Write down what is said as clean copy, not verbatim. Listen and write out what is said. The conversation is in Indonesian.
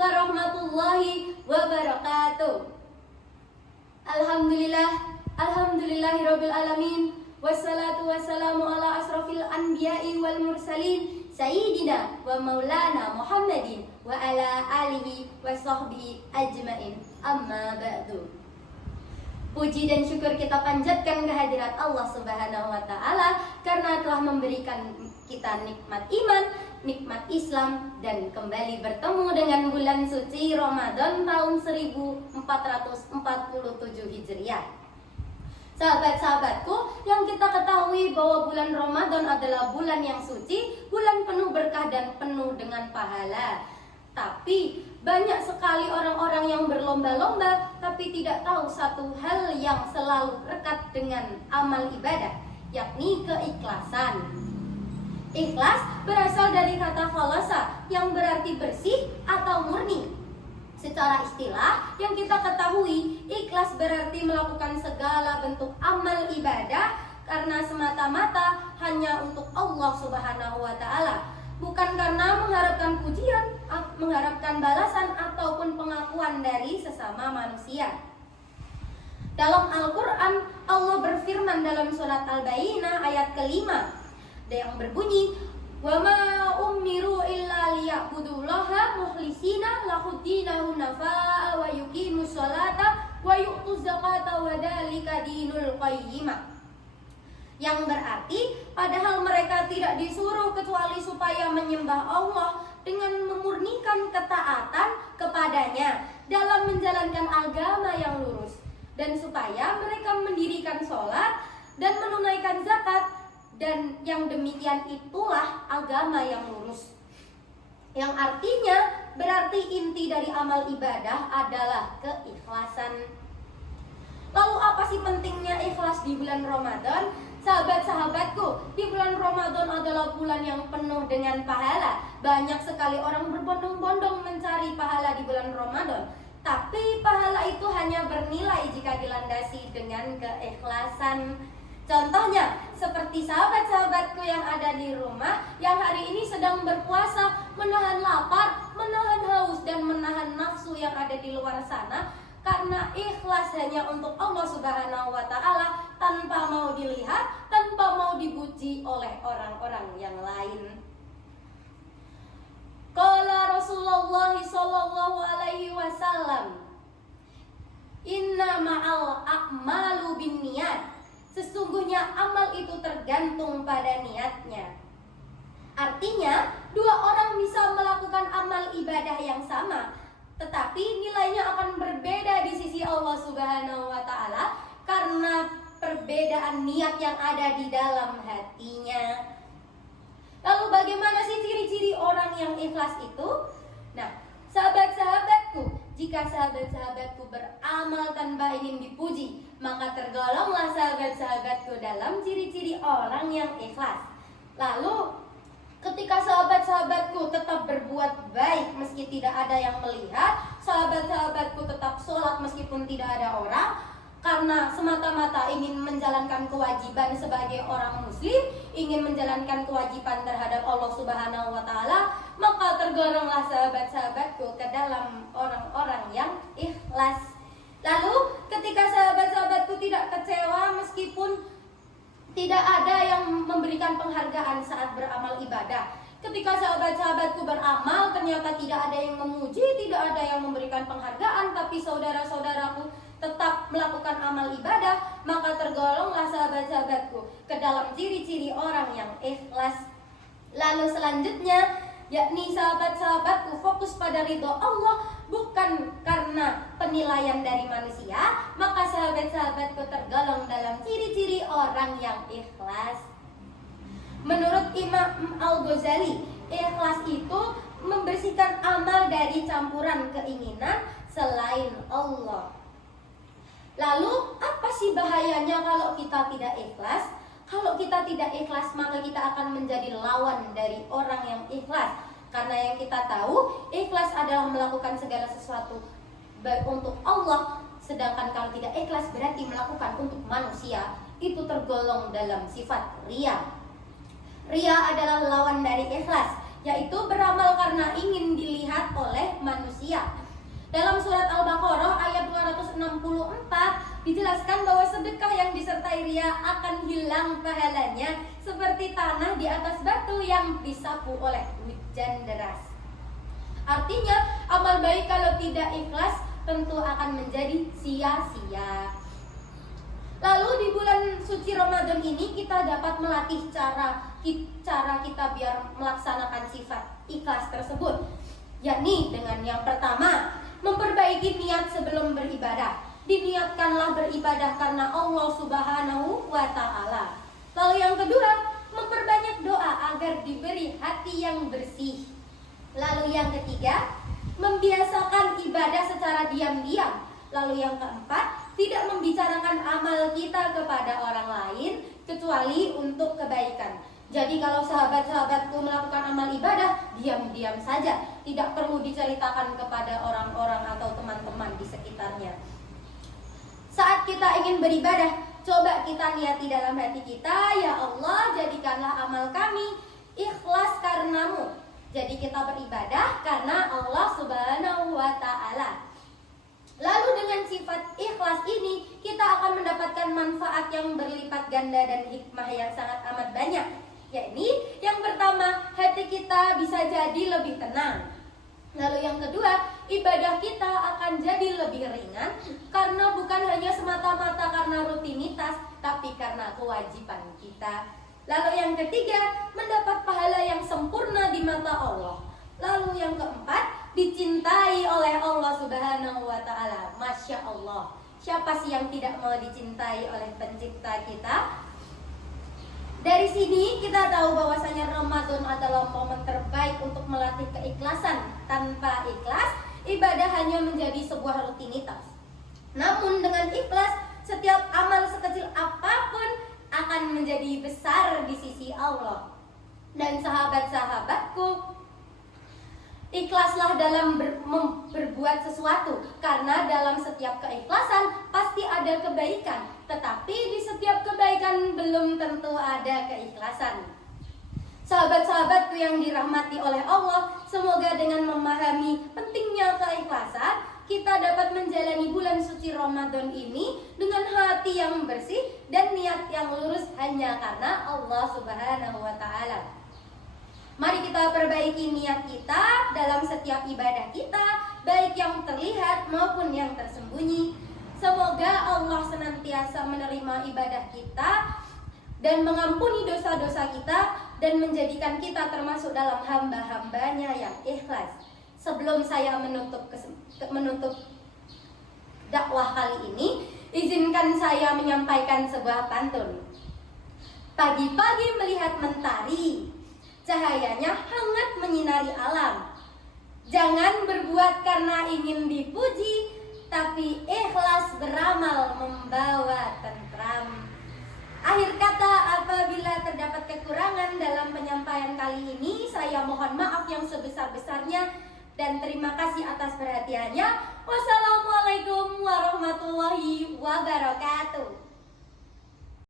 warahmatullahi wabarakatuh. Alhamdulillahirabbil alamin. Wassalatu wassalamu ala asrafil anbiya'i wal mursalin sayyidina wa maulana Muhammadin wa ala alihi wa sahbihi ajmain. Amma ba'du. Puji dan syukur kita panjatkan kehadirat Allah Subhanahu wa taala karena telah memberikan kita nikmat iman, nikmat Islam, dan kembali bertemu dengan bulan suci Ramadan tahun 1447 Hijriah. Sahabat-sahabatku, yang kita ketahui bahwa bulan Ramadan adalah bulan yang suci, bulan penuh berkah dan penuh dengan pahala. Tapi banyak sekali orang-orang yang berlomba-lomba tapi tidak tahu satu hal yang selalu rekat dengan amal ibadah, yakni keikhlasan. Ikhlas berasal dari kata khalasa yang berarti bersih atau murni. Secara istilah yang kita ketahui, ikhlas berarti melakukan segala bentuk amal ibadah karena semata-mata hanya untuk Allah Subhanahu wa taala, bukan karena mengharapkan pujian, mengharapkan balasan ataupun pengakuan dari sesama manusia. Dalam Al-Qur'an, Allah berfirman dalam surat Al-Bayyinah ayat ke-5 yang berbunyi, "Wa ma umiru illa liya'budullaha mukhlisina lahuddinahu nafa'a wa yuqimus sholata wa yu'tuz zakata wa dzalika dinul qayyimah." Yang berarti padahal mereka tidak disuruh kecuali supaya menyembah Allah dengan memurnikan ketaatan kepadanya dalam menjalankan agama yang lurus, dan supaya mereka mendirikan sholat dan menunaikan zakat, dan yang demikian itulah agama yang lurus. Yang artinya berarti inti dari amal ibadah adalah keikhlasan. Lalu apa sih pentingnya ikhlas di bulan Ramadan? Sahabat-sahabatku, di bulan Ramadan adalah bulan yang penuh dengan pahala. Banyak sekali orang berbondong-bondong mencari pahala di bulan Ramadan. Tapi pahala itu hanya bernilai jika dilandasi dengan keikhlasan. Contohnya, seperti sahabat-sahabatku yang ada di rumah yang hari ini sedang berpuasa, menahan lapar, menahan haus, dan menahan nafsu yang ada di luar sana karena ikhlas hanya untuk Allah Subhanahu wa taala, tanpa mau dilihat, tanpa mau dipuji oleh orang-orang yang lain. Qala Rasulullah sallallahu alaihi wasallam, "Inna ma'al a'malu binniyat." Sesungguhnya amal itu tergantung pada niatnya. Artinya, dua orang bisa melakukan amal ibadah yang sama, tetapi nilainya akan berbeda di sisi Allah Subhanahu wa taala karena perbedaan niat yang ada di dalam hatinya. Lalu bagaimana sih ciri-ciri orang yang ikhlas itu? Nah, sahabat-sahabatku, jika sahabat-sahabatku beramal tanpa ingin dipuji, maka tergolonglah sahabat-sahabatku dalam ciri-ciri orang yang ikhlas. Lalu, ketika sahabat-sahabatku tetap berbuat baik meski tidak ada yang melihat, sahabat-sahabatku tetap sholat meskipun tidak ada orang, karena semata-mata ingin menjalankan kewajiban sebagai orang muslim, ingin menjalankan kewajiban terhadap Allah Subhanahu wa taala, maka tergolonglah sahabat-sahabatku ke dalam orang-orang yang ikhlas. Lalu ketika sahabat-sahabatku tidak kecewa meskipun tidak ada yang memberikan penghargaan saat beramal ibadah, ketika sahabat-sahabatku beramal ternyata tidak ada yang memuji, tidak ada yang memberikan penghargaan, tapi saudara-saudaraku tetap melakukan amal ibadah, maka tergolonglah sahabat-sahabatku ke dalam ciri-ciri orang yang ikhlas. Lalu selanjutnya, yakni sahabat-sahabatku fokus pada ridho Allah, bukan karena penilaian dari manusia, maka sahabat-sahabatku tergolong dalam ciri-ciri orang yang ikhlas. Menurut Imam Al-Ghazali, ikhlas itu membersihkan amal dari campuran keinginan selain Allah. Lalu apa sih bahayanya kalau kita tidak ikhlas? Kalau kita tidak ikhlas, maka kita akan menjadi lawan dari orang yang ikhlas. Karena yang kita tahu, ikhlas adalah melakukan segala sesuatu baik untuk Allah. Sedangkan kalau tidak ikhlas berarti melakukan untuk manusia. Itu tergolong dalam sifat riya. Riya adalah lawan dari ikhlas, yaitu beramal karena ingin dilihat oleh manusia. Dalam surat Al-Baqarah ayat 264 dijelaskan bahwa sedekah yang disertai riya akan hilang pahalanya seperti tanah di atas batu yang disapu oleh hujan deras. Artinya, amal baik kalau tidak ikhlas tentu akan menjadi sia-sia. Lalu di bulan suci Ramadan ini kita dapat melatih cara kita biar melaksanakan sifat ikhlas tersebut, yakni dengan yang pertama, memperbaiki niat sebelum beribadah. Diniatkanlah beribadah karena Allah Subhanahu wa Ta'ala. Lalu yang kedua, memperbanyak doa agar diberi hati yang bersih. Lalu yang ketiga, membiasakan ibadah secara diam-diam. Lalu yang keempat, tidak membicarakan amal kita kepada orang lain kecuali untuk kebaikan. Jadi kalau sahabat-sahabatku melakukan amal ibadah, diam-diam saja, tidak perlu diceritakan kepada orang-orang atau teman-teman di sekitarnya. Saat kita ingin beribadah, coba kita niati dalam hati kita, ya Allah, jadikanlah amal kami ikhlas karenamu. Jadi kita beribadah karena Allah Subhanahu wa Ta'ala. Lalu dengan sifat ikhlas ini, kita akan mendapatkan manfaat yang berlipat ganda dan hikmah yang sangat amat banyak. Yakni yang pertama, hati kita bisa jadi lebih tenang. Lalu yang kedua, ibadah kita akan jadi lebih ringan karena bukan hanya semata-mata karena rutinitas, tapi karena kewajiban kita. Lalu yang ketiga, mendapat pahala yang sempurna di mata Allah. Lalu yang keempat, dicintai oleh Allah Subhanahu wa Ta'ala. Masya Allah, siapa sih yang tidak mau dicintai oleh pencipta kita? Dari sini kita tahu bahwasanya Ramadan adalah momen terbaik untuk melatih keikhlasan. Tanpa ikhlas, ibadah hanya menjadi sebuah rutinitas. Namun dengan ikhlas, setiap amal sekecil apapun akan menjadi besar di sisi Allah. Dan sahabat-sahabatku, ikhlaslah dalam berbuat sesuatu, karena dalam setiap keikhlasan pasti ada kebaikan, tetapi di setiap kebaikan belum tentu ada keikhlasan. Sahabat-sahabatku yang dirahmati oleh Allah, semoga dengan memahami pentingnya keikhlasan, kita dapat menjalani bulan suci Ramadan ini dengan hati yang bersih dan niat yang lurus hanya karena Allah Subhanahu wa Ta'ala. Mari kita perbaiki niat kita dalam setiap ibadah kita, baik yang terlihat maupun yang tersembunyi. Semoga Allah senantiasa menerima ibadah kita dan mengampuni dosa-dosa kita dan menjadikan kita termasuk dalam hamba-hambanya yang ikhlas. Sebelum saya menutup dakwah kali ini, izinkan saya menyampaikan sebuah pantun. Pagi-pagi melihat mentari, cahayanya hangat menyinari alam. Jangan berbuat karena ingin dipuji, tapi ikhlas beramal membawa tentram. Akhir kata, apabila terdapat kekurangan dalam penyampaian kali ini, saya mohon maaf yang sebesar-besarnya dan terima kasih atas perhatiannya. Wassalamualaikum warahmatullahi wabarakatuh.